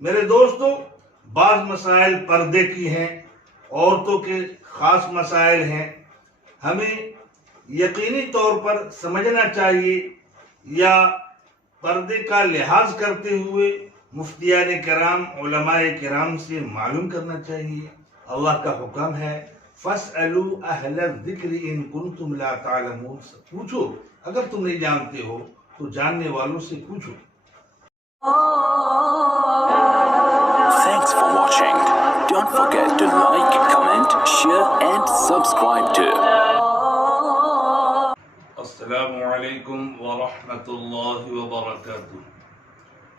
میرے دوستو، بعض مسائل پردے کی ہیں، عورتوں کے خاص مسائل ہیں، ہمیں یقینی طور پر سمجھنا چاہیے یا پردے کا لحاظ کرتے ہوئے مفتیان کرام، علماء کرام سے معلوم کرنا چاہیے۔ اللہ کا حکم ہے فَاسْأَلُوا أَهْلَ الذِّكْرِ إِن كُنتُمْ لَا تَعْلَمُونَ، پوچھو اگر تم نہیں جانتے ہو تو جاننے والوں سے پوچھو۔ Thanks for watching. Don't forget to like, comment, share and subscribe to. السلام علیکم ورحمۃ اللہ وبرکاتہ۔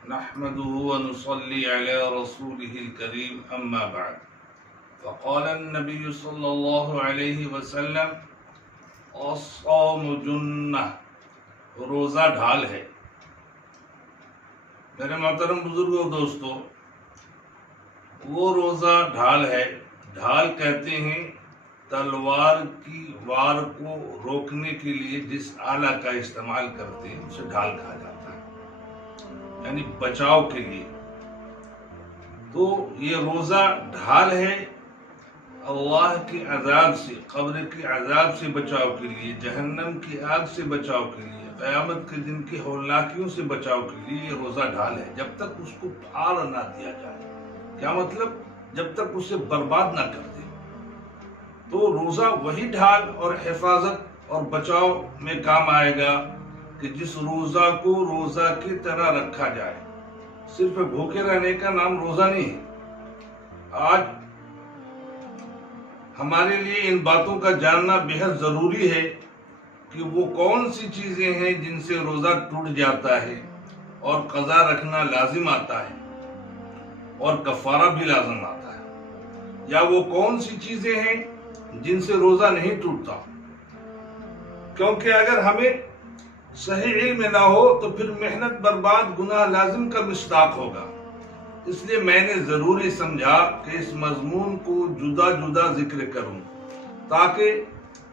نحمده ونصلي على رسوله الكريم اما بعد، فقال النبي صلی اللہ علیہ وسلم الصوم جنہ، روزہ ڈھال ہے۔ میرے محترم بزرگوں، دوستو، وہ روزہ ڈھال ہے۔ ڈھال کہتے ہیں تلوار کی وار کو روکنے کے لیے جس آلہ کا استعمال کرتے ہیں اسے ڈھال کہا جاتا ہے، یعنی بچاؤ کے لیے۔ تو یہ روزہ ڈھال ہے اللہ کے عذاب سے، قبر کے عذاب سے بچاؤ کے لیے، جہنم کی آگ سے بچاؤ کے لیے، قیامت کے دن کی ہولناکیوں سے بچاؤ کے لیے یہ روزہ ڈھال ہے، جب تک اس کو پھاڑ نہ دیا جائے۔ کیا مطلب؟ جب تک اسے برباد نہ کر دے۔ تو روزہ وہی ڈھال اور حفاظت اور بچاؤ میں کام آئے گا کہ جس روزہ کو روزہ کی طرح رکھا جائے۔ صرف بھوکے رہنے کا نام روزہ نہیں ہے۔ آج ہمارے لیے ان باتوں کا جاننا بہت ضروری ہے کہ وہ کون سی چیزیں ہیں جن سے روزہ ٹوٹ جاتا ہے اور قضا رکھنا لازم آتا ہے اور کفارہ بھی لازم آتا ہے، یا وہ کون سی چیزیں ہیں جن سے روزہ نہیں ٹوٹتا۔ کیونکہ اگر ہمیں صحیح علم نہ ہو تو پھر محنت برباد، گناہ لازم کا مصداق ہوگا۔ اس لیے میں نے ضروری سمجھا کہ اس مضمون کو جدا جدا ذکر کروں تاکہ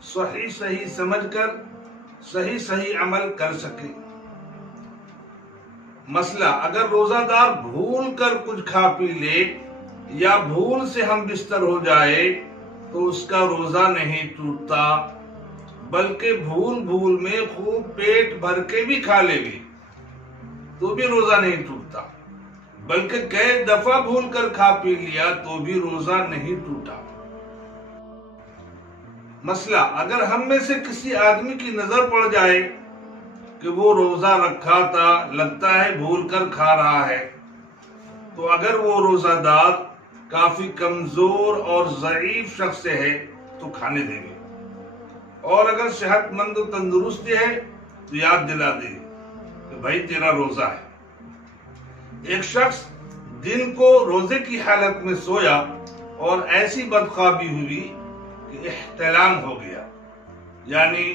صحیح سمجھ کر صحیح عمل کر سکے۔ مسئلہ، اگر روزہ دار بھول کر کچھ کھا پی لے یا بھول سے ہم بستر ہو جائے تو اس کا روزہ نہیں ٹوٹتا، بلکہ بھول میں خوب پیٹ بھر کے بھی کھا لے گی تو بھی روزہ نہیں ٹوٹتا، بلکہ کئی دفعہ بھول کر کھا پی لیا تو بھی روزہ نہیں ٹوٹا۔ مسئلہ، اگر ہم میں سے کسی آدمی کی نظر پڑ جائے کہ وہ روزہ رکھا تھا، لگتا ہے بھول کر کھا رہا ہے، تو اگر وہ روزہ دار کافی کمزور اور ضعیف شخص ہے تو کھانے دے گے، اور اگر صحت مند و تندرست ہے تو یاد دلا دے کہ بھائی تیرا روزہ ہے۔ ایک شخص دن کو روزے کی حالت میں سویا اور ایسی بدخوابی ہوئی کہ احتلام ہو گیا، یعنی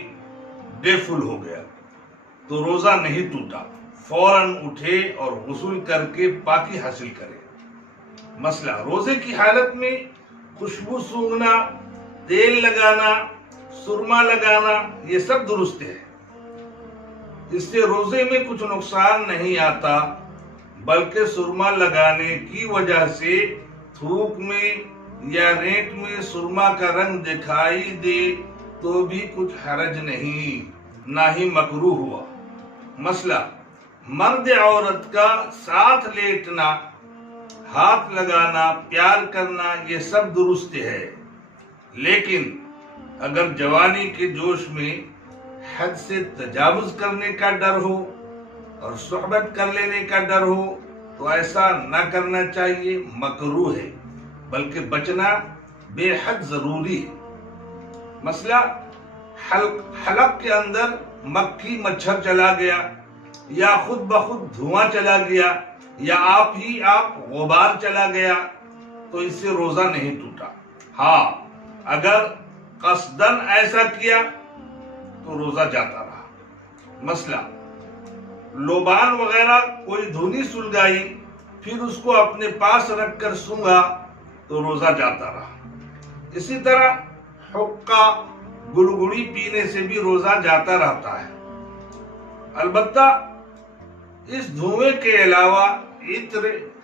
بے فل ہو گیا، تو روزہ نہیں ٹوٹا، فوراً اٹھے اور غسل کر کے پاکی حاصل کرے۔ مسئلہ، روزے کی حالت میں خوشبو سونگھنا، تیل لگانا، سرما لگانا یہ سب درست ہے، اس سے روزے میں کچھ نقصان نہیں آتا، بلکہ سرما لگانے کی وجہ سے تھوک میں یا رینٹ میں سرما کا رنگ دکھائی دے تو بھی کچھ حرج نہیں، نہ ہی مکروہ ہوا۔ مسئلہ، مرد عورت کا ساتھ لیٹنا، ہاتھ لگانا، پیار کرنا یہ سب درست ہے، لیکن اگر جوانی کے جوش میں حد سے تجاوز کرنے کا ڈر ہو اور صحبت کر لینے کا ڈر ہو تو ایسا نہ کرنا چاہیے، مکروہ ہے، بلکہ بچنا بے حد ضروری ہے۔ مسئلہ، حلق کے اندر مکھی مچھر چلا گیا یا خود بخود دھواں چلا گیا یا آپ غبار چلا گیا تو اس سے روزہ نہیں ٹوٹا۔ ہاں، اگر قصدن ایسا کیا تو روزہ جاتا رہا۔ مسئلہ، لوبان وغیرہ کوئی دھنی سلگائی پھر اس کو اپنے پاس رکھ کر سونگا تو روزہ جاتا رہا۔ اسی طرح حقہ، گڑگڑی پینے سے بھی روزہ جاتا رہتا ہے۔ البتہ اس دھوئیں کے علاوہ عطر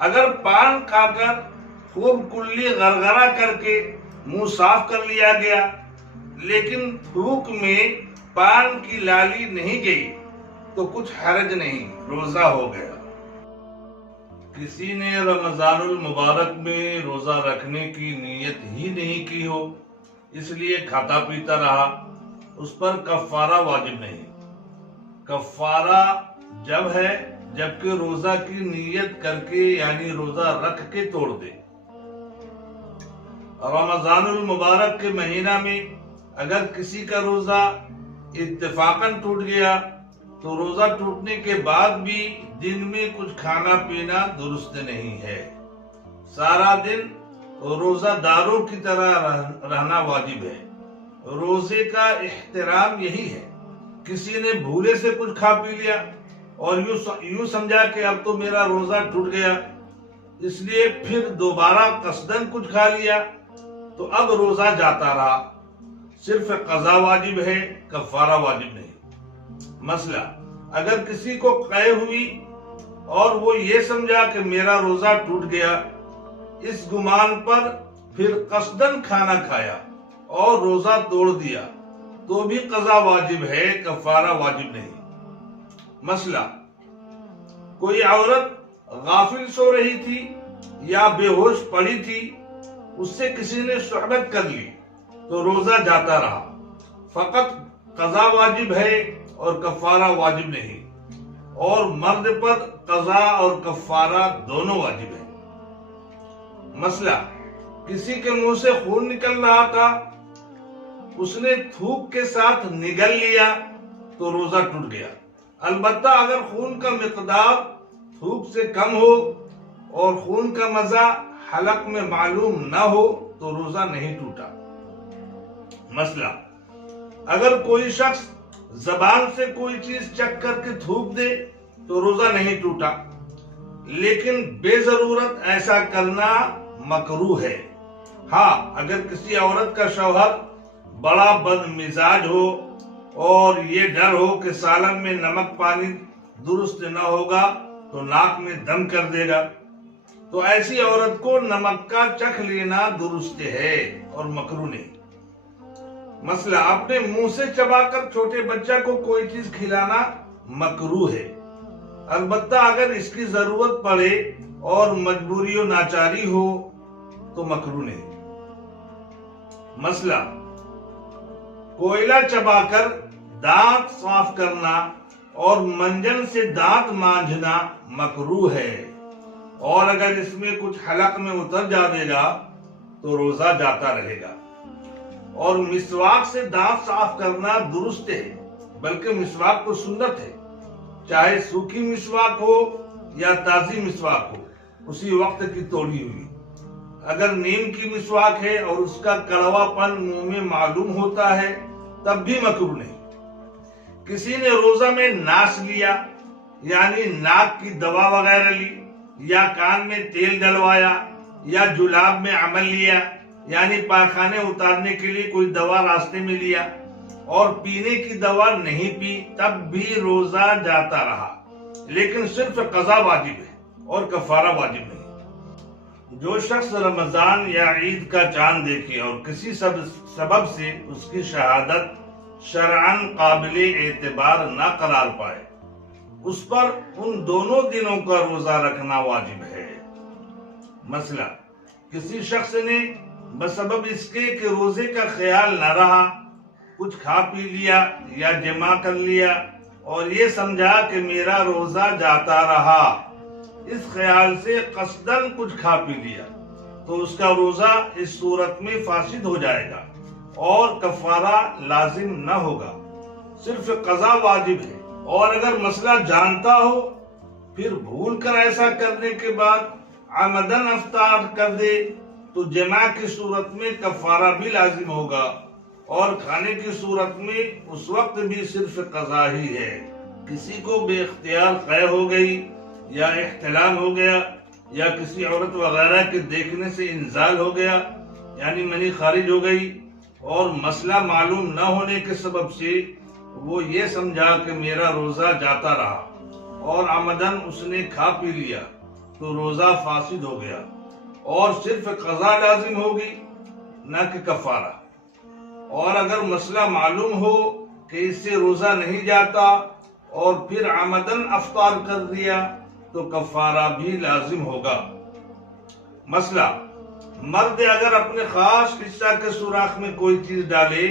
اگر پان کھا کر خوب کلی غرغرہ کر کے منہ صاف کر لیا گیا لیکن تھوک میں پان کی لالی نہیں گئی تو کچھ حرج نہیں، روزہ ہو گیا۔ کسی نے رمضان المبارک میں روزہ رکھنے کی نیت ہی نہیں کی ہو، اس لیے کھاتا پیتا رہا، اس پر کفارہ واجب نہیں۔ کفارہ جب ہے جبکہ روزہ کی نیت کر کے یعنی روزہ رکھ کے توڑ دے۔ رمضان المبارک کے مہینہ میں اگر کسی کا روزہ اتفاقاً ٹوٹ گیا تو روزہ ٹوٹنے کے بعد بھی دن میں کچھ کھانا پینا درست نہیں ہے۔ سارا دن روزہ داروں کی طرح رہنا واجب ہے۔ روزے کا احترام یہی ہے۔ کسی نے بھولے سے کچھ کھا پی لیا اور یوں سمجھا کہ اب تو میرا روزہ ٹوٹ گیا، اس لیے پھر دوبارہ قصداً کچھ کھا لیا تو اب روزہ جاتا رہا۔ صرف قضا واجب ہے، کفارہ واجب نہیں۔ مسئلہ: اگر کسی کو قے ہوئی اور وہ یہ سمجھا کہ میرا روزہ ٹوٹ گیا، اس گمان پر پھر قصداً کھانا کھایا اور روزہ توڑ دیا تو بھی قضا واجب ہے، کفارہ واجب نہیں۔ مسئلہ: کوئی عورت غافل سو رہی تھی یا بے ہوش پڑی تھی، اس سے کسی نے صحبت کر لی تو روزہ جاتا رہا، فقط قضا واجب ہے اور کفارہ واجب نہیں، اور مرد پر قضا اور کفارہ دونوں واجب ہے۔ مسئلہ: کسی کے منہ سے خون نکل رہا تھا، اس نے تھوک کے ساتھ نگل لیا تو روزہ ٹوٹ گیا، البتہ اگر خون کا مقدار تھوک سے کم ہو اور خون کا مزہ حلق میں معلوم نہ ہو تو روزہ نہیں ٹوٹا۔ مسئلہ: اگر کوئی شخص زبان سے کوئی چیز چکھ کر کے تھوک دے تو روزہ نہیں ٹوٹا، لیکن بے ضرورت ایسا کرنا مکروہ ہے۔ ہاں، اگر کسی عورت کا شوہر بڑا بد مزاج ہو اور یہ ڈر ہو کہ سالن میں نمک پانی درست نہ ہوگا تو ناک میں دم کر دے گا، تو ایسی عورت کو نمک کا چکھ لینا درست ہے اور مکروہ نہیں۔ مسئلہ: اپنے منہ سے چبا کر چھوٹے بچہ کو کوئی چیز کھلانا مکروہ ہے، البتہ اگر اس کی ضرورت پڑے اور مجبوری و ناچاری ہو تو مکروہ نہیں۔ مسئلہ: کوئلہ چبا کر دانت صاف کرنا اور منجن سے دانت مانجھنا مکروہ ہے، اور اگر اس میں کچھ حلق میں اتر جائے گا تو روزہ جاتا رہے گا۔ اور مسواک سے دانت صاف کرنا درست ہے، بلکہ مسواک تو سنت ہے، چاہے سوکھی مسواک ہو یا تازی مسواک ہو، اسی وقت کی توڑی ہوئی۔ اگر نیم کی مسواک ہے اور اس کا کڑوا پن منہ میں معلوم ہوتا ہے تب بھی مکروہ نہیں۔ کسی نے روزہ میں ناس لیا یعنی ناک کی دوا وغیرہ لی، یا کان میں تیل ڈلوایا، یا جلاب میں عمل لیا یعنی پاخانے اتارنے کے لیے کوئی دوا راستے میں لیا اور پینے کی دوا نہیں پی، تب بھی روزہ جاتا رہا، لیکن صرف قضا واجب ہے اور کفارہ واجب نہیں۔ جو شخص رمضان یا عید کا چاند دیکھے اور کسی سبب سے اس کی شہادت شرعاً قابل اعتبار نہ قرار پائے، اس پر ان دونوں دنوں کا روزہ رکھنا واجب ہے۔ مسئلہ: کسی شخص نے بسبب اس کے کہ روزے کا خیال نہ رہا، کچھ کھا پی لیا یا جمع کر لیا اور یہ سمجھا کہ میرا روزہ جاتا رہا، اس خیال سے قصداً کچھ کھا پی لیا تو اس کا روزہ اس صورت میں فاسد ہو جائے گا اور کفارہ لازم نہ ہوگا، صرف قضا واجب ہے۔ اور اگر مسئلہ جانتا ہو پھر بھول کر ایسا کرنے کے بعد عمدن افطار کر دے تو جمع کی صورت میں کفارہ بھی لازم ہوگا، اور کھانے کی صورت میں اس وقت بھی صرف قضا ہی ہے۔ کسی کو بے اختیار قے ہو گئی یا احتلام ہو گیا یا کسی عورت وغیرہ کے دیکھنے سے انزال ہو گیا یعنی منی خارج ہو گئی، اور مسئلہ معلوم نہ ہونے کے سبب سے وہ یہ سمجھا کہ میرا روزہ جاتا رہا اور عمدن اس نے کھا پی لیا، تو روزہ فاسد ہو گیا اور صرف قضا لازم ہوگی نہ کہ کفارہ۔ اور اگر مسئلہ معلوم ہو کہ اس سے روزہ نہیں جاتا اور پھر عمدن افطار کر دیا تو کفارہ بھی لازم ہوگا۔ مسئلہ، مرد اگر اپنے خاص حصہ کے سوراخ میں کوئی چیز ڈالے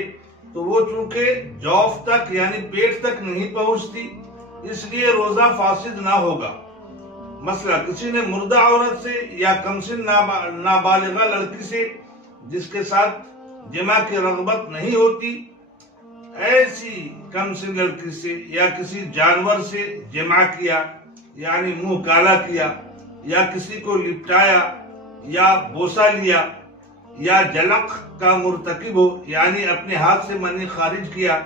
تو وہ چونکہ جوف تک یعنی پیٹ تک نہیں پہنچتی، اس لیے روزہ فاسد نہ ہوگا۔ مسئلہ، کسی نے مردہ عورت سے یا کمسن نابالغہ لڑکی سے جس کے ساتھ جماع کی رغبت نہیں ہوتی، ایسی کمسن لڑکی سے یا کسی جانور سے جماع کیا یعنی منہ کالا کیا یا کسی کو لپٹایا یا بوسہ لیا یا جلق کا مرتکب ہو یعنی اپنے ہاتھ سے منی خارج کیا،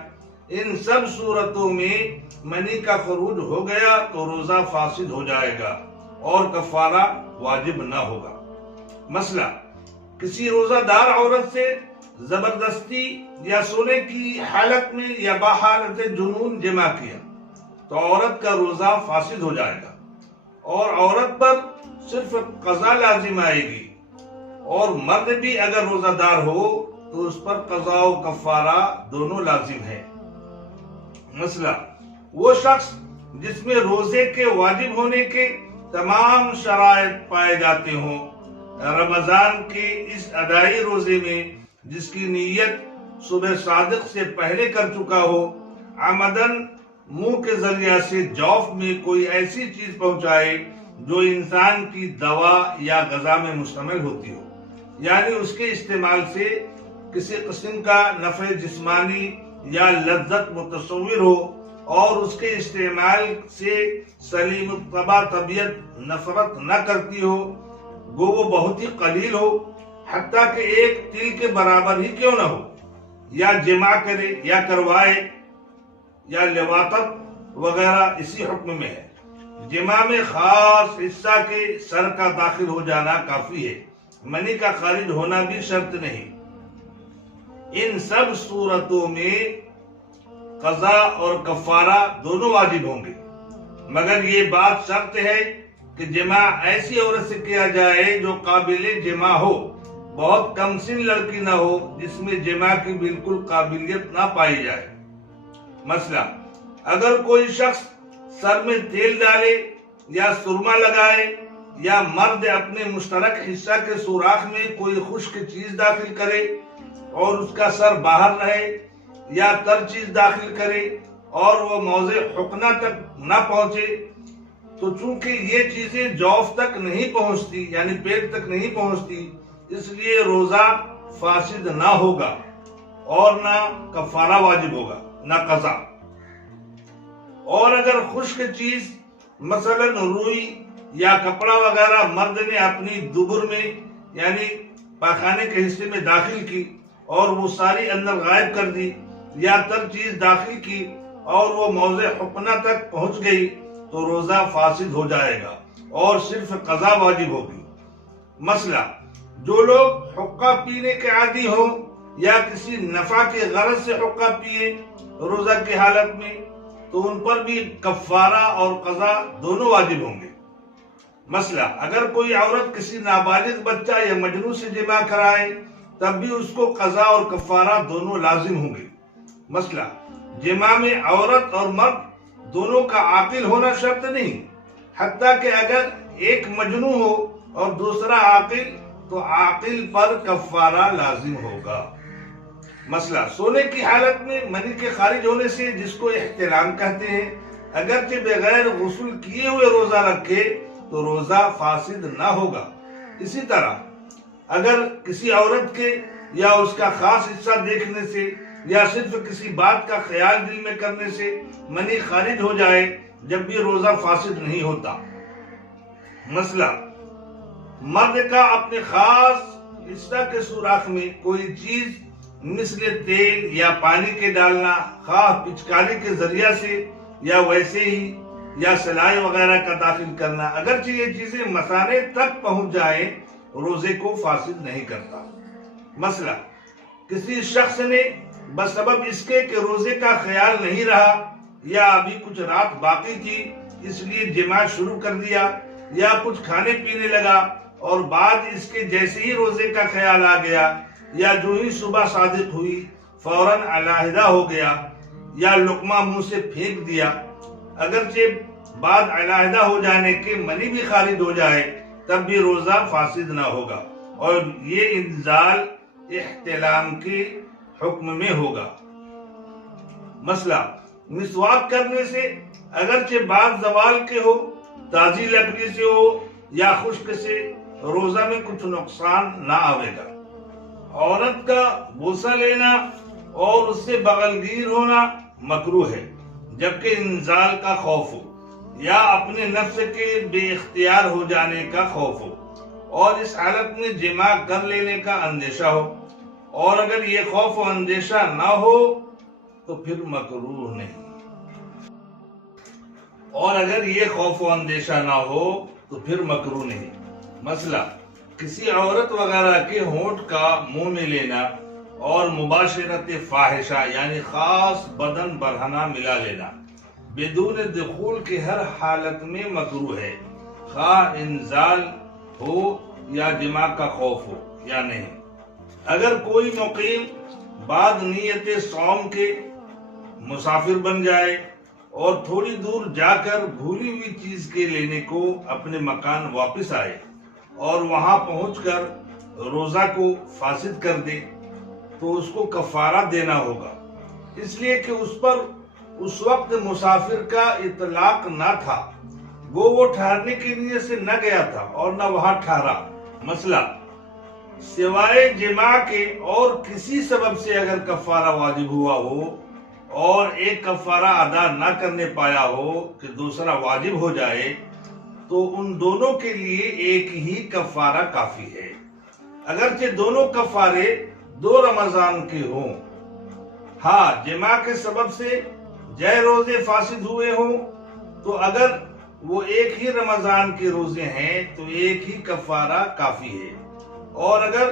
ان سب صورتوں میں منی کا خروج ہو گیا تو روزہ فاسد ہو جائے گا اور کفارہ واجب نہ ہوگا۔ مسئلہ، کسی روزہ دار عورت سے زبردستی یا سونے کی حالت میں یا بحالت جنون جماع کیا تو عورت کا روزہ فاسد ہو جائے گا اور عورت پر صرف قضا لازم آئے گی، اور مرد بھی اگر روزہ دار ہو تو اس پر قضا و کفارہ دونوں لازم ہے۔ مسئلہ، وہ شخص جس میں روزے کے واجب ہونے کے تمام شرائط پائے جاتے ہوں، رمضان کے اس ادائی روزے میں جس کی نیت صبح صادق سے پہلے کر چکا ہو، عمدن منہ کے ذریعہ سے جوف میں کوئی ایسی چیز پہنچائے جو انسان کی دوا یا غذا میں مشتمل ہوتی ہو، یعنی اس کے استعمال سے کسی قسم کا نفع جسمانی یا لذت متصور ہو اور اس کے استعمال سے سلیم الطبع طبیعت نفرت نہ کرتی ہو، گو وہ بہت ہی قلیل ہو، حتیٰ کہ ایک تل کے برابر ہی کیوں نہ ہو، یا جماع کرے یا کروائے یا لواطت وغیرہ اسی حکم میں ہے۔ جماع میں خاص حصہ کے سر کا داخل ہو جانا کافی ہے، منی کا خارج ہونا بھی شرط نہیں۔ ان سب صورتوں میں قضا اور کفارہ دونوں واجب ہوں گے، مگر یہ بات شرط ہے کہ جماع ایسی عورت سے کیا جائے جو قابل جماع ہو، بہت کم سن لڑکی نہ ہو جس میں جماع کی بالکل قابلیت نہ پائی جائے۔ مسئلہ، اگر کوئی شخص سر میں تیل ڈالے یا سرما لگائے یا مرد اپنے مشترک حصہ کے سوراخ میں کوئی خشک چیز داخل کرے اور اس کا سر باہر رہے یا تر چیز داخل کرے اور وہ موضع حقنہ تک نہ پہنچے تو چونکہ یہ چیزیں جوف تک نہیں پہنچتی یعنی پیٹ تک نہیں پہنچتی، اس لیے روزہ فاسد نہ ہوگا اور نہ کفارہ واجب ہوگا نہ قضا۔ اور اگر خشک چیز مثلا روئی یا کپڑا وغیرہ مرد نے اپنی دبر میں یعنی پاخانے کے حصے میں داخل کی اور وہ ساری اندر غائب کر دی، یا تر چیز داخل کی اور وہ موضع حقنہ تک پہنچ گئی تو روزہ فاسد ہو جائے گا اور صرف قضا واجب ہوگی۔ مسئلہ، جو لوگ حقہ پینے کے عادی ہوں یا کسی نفع کے غرض سے حقہ پیے روزہ کی حالت میں تو ان پر بھی کفارہ اور قضا دونوں واجب ہوں گے۔ مسئلہ، اگر کوئی عورت کسی نابالغ بچہ یا مجنون سے جماع کرائے تب بھی اس کو قضا اور کفارہ دونوں لازم ہوں گے۔ مسئلہ، جماع میں عورت اور مرد دونوں کا عاقل ہونا شرط نہیں، حتیٰ کہ اگر ایک مجنون ہو اور دوسرا عاقل تو عاقل پر کفارہ لازم ہوگا۔ مسئلہ، سونے کی حالت میں منی کے خارج ہونے سے جس کو احتلام کہتے ہیں، اگرچہ بغیر غسل کیے ہوئے روزہ رکھے تو روزہ فاسد نہ ہوگا۔ اسی طرح اگر کسی عورت کے یا اس کا خاص حصہ دیکھنے سے یا صرف کسی بات کا خیال دل میں کرنے سے منی خارج ہو جائے جب بھی روزہ فاسد نہیں ہوتا۔ مسئلہ، مرد کا اپنے خاص حصہ کے سوراخ میں کوئی چیز مثل تیل یا پانی کے ڈالنا، خواہ پچکاری کے ذریعہ سے یا ویسے ہی یا سلائی وغیرہ کا داخل کرنا، اگرچہ یہ چیزیں مثانے تک پہنچ جائیں روزے کو فاسد نہیں کرتا۔ مسئلہ، کسی شخص نے بسبب اس کے کہ روزے کا خیال نہیں رہا یا ابھی کچھ رات باقی تھی اس لیے جماع شروع کر دیا یا کچھ کھانے پینے لگا اور بعد اس کے جیسے ہی روزے کا خیال آ گیا یا جو ہی صبح صادق ہوئی فوراً علیحدہ ہو گیا یا لقمہ منہ سے پھینک دیا، اگرچہ بعد علیحدہ ہو جانے کے منی بھی خارج ہو جائے تب بھی روزہ فاسد نہ ہوگا، اور یہ انزال احتلام کے حکم میں ہوگا۔ مسئلہ، مسواک کرنے سے اگرچہ بعد زوال کے ہو، تازی لکڑی سے ہو یا خشک سے، روزہ میں کچھ نقصان نہ آئے گا۔ عورت کا بوسہ لینا اور اس سے بغلگیر ہونا مکروہ ہے جبکہ انزال کا خوف ہو یا اپنے نفس کے بے اختیار ہو جانے کا خوف ہو اور اس حالت میں جماع کر لینے کا اندیشہ ہو، اور اگر یہ خوف و اندیشہ نہ ہو تو پھر مکروہ نہیں، اور اگر یہ خوف و اندیشہ نہ ہو تو پھر مکروہ نہیں۔ مسئلہ، کسی عورت وغیرہ کے ہونٹ کا منہ میں لینا اور مباشرت فاحشہ یعنی خاص بدن برہنہ ملا لینا بدون دخول کے ہر حالت میں مکروہ ہے، خواہ انزال ہو یا جماع کا خوف ہو یا نہیں۔ اگر کوئی مقیم بعد نیت صوم کے مسافر بن جائے اور تھوڑی دور جا کر بھولی ہوئی چیز کے لینے کو اپنے مکان واپس آئے اور وہاں پہنچ کر روزہ کو فاسد کر دے تو اس کو کفارہ دینا ہوگا، اس لیے کہ اس پر اس وقت مسافر کا اطلاق نہ تھا، وہ ٹھہرنے کے لیے سے نہ گیا تھا اور نہ وہاں ٹھہرا۔ مسئلہ، سوائے جماع کے اور کسی سبب سے اگر کفارہ واجب ہوا ہو اور ایک کفارہ ادا نہ کرنے پایا ہو کہ دوسرا واجب ہو جائے تو ان دونوں کے لیے ایک ہی کفارہ کافی ہے، اگرچہ دونوں کفارے 2 رمضان کے ہوں۔ ہاں، جماع کے سبب سے جے روزے فاسد ہوئے ہوں تو اگر وہ ایک ہی رمضان کے روزے ہیں تو ایک ہی کفارہ کافی ہے، اور اگر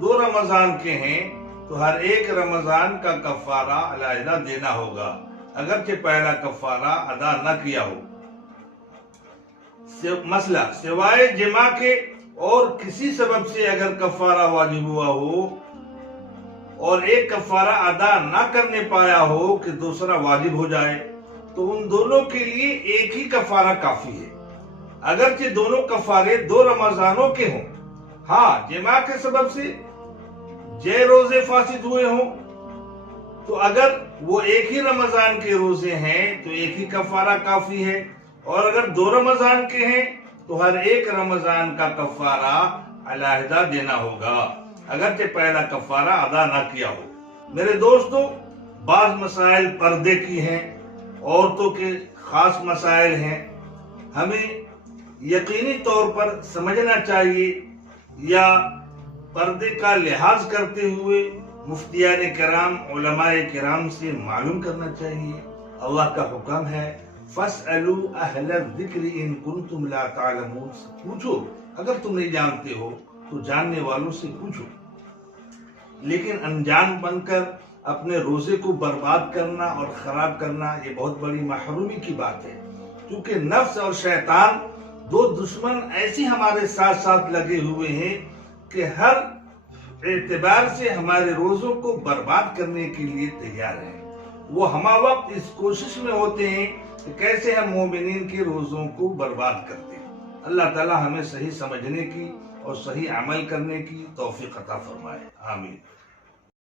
2 رمضان کے ہیں تو ہر ایک رمضان کا کفارہ علیحدہ دینا ہوگا اگرچہ پہلا کفارہ ادا نہ کیا ہو۔ مسئلہ، سوائے جماع کے اور کسی سبب سے اگر کفارہ واجب ہوا ہو اور ایک کفارہ ادا نہ کرنے پایا ہو کہ دوسرا واجب ہو جائے تو ان دونوں کے لیے ایک ہی کفارہ کافی ہے، اگرچہ دونوں کفارے 2 رمضانوں کے ہوں۔ ہاں، جماع کے سبب سے جے روزے فاسد ہوئے ہوں تو اگر وہ ایک ہی رمضان کے روزے ہیں تو ایک ہی کفارہ کافی ہے، اور اگر 2 رمضان کے ہیں تو ہر ایک رمضان کا کفارہ علیحدہ دینا ہوگا اگرچہ پہلا کفارہ ادا نہ کیا ہو۔ میرے دوستو، بعض مسائل پردے کی ہیں، عورتوں کے خاص مسائل ہیں، ہمیں یقینی طور پر سمجھنا چاہیے یا پردے کا لحاظ کرتے ہوئے مفتیان کرام، علماء کرام سے معلوم کرنا چاہیے۔ اللہ کا حکم ہے فَاسْأَلُوا أَهْلَ الذِّكْرِ إِن كُنتُمْ لَا تَعْلَمُونَ، پوچھو اگر تم نہیں جانتے ہو تو جاننے والوں سے پوچھو۔ لیکن انجان بن کر اپنے روزے کو برباد کرنا اور خراب کرنا یہ بہت بڑی محرومی کی بات ہے، کیونکہ نفس اور شیطان 2 دشمن ایسی ہمارے ساتھ ساتھ لگے ہوئے ہیں کہ ہر اعتبار سے ہمارے روزوں کو برباد کرنے کے لیے تیار ہیں۔ وہ ہمہ وقت اس کوشش میں ہوتے ہیں کہ کیسے ہم مومنین کے روزوں کو برباد کرتے ہیں۔ اللہ تعالی ہمیں صحیح سمجھنے کی اور صحیح عمل کرنے کی توفیق عطا فرمائے، آمین۔